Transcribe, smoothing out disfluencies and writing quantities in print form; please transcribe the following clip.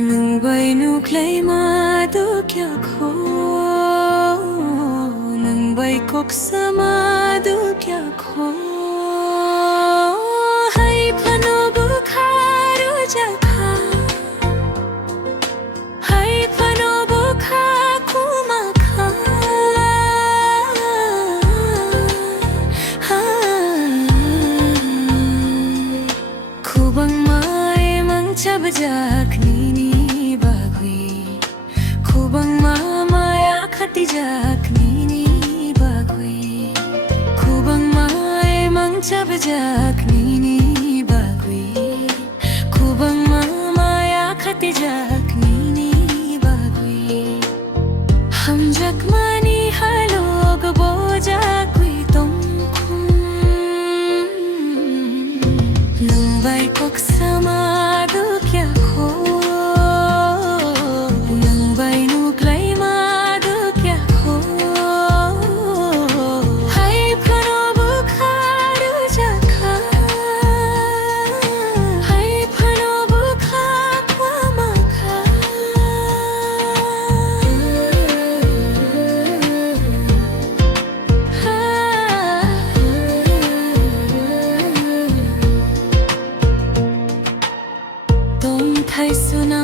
Nung ba'y nuklay madukyak Nung ba'y koksamadukyak Hay panobukharu jakha Hay panobukha kumakha Kubang may mangchabajak nini bagwi Kubang mamaya khatijak nini bagwi Kubang may mangchabajak nini bagwi Kubang mamaya khatijak nini bagwi Hamjak mani halog bojak wi tongkhum Nung ba'y koksamadukyak Nung ba'y nuklay madukyak Hay panobukharu jakha Hay panobukha kwamakha Tom thay suna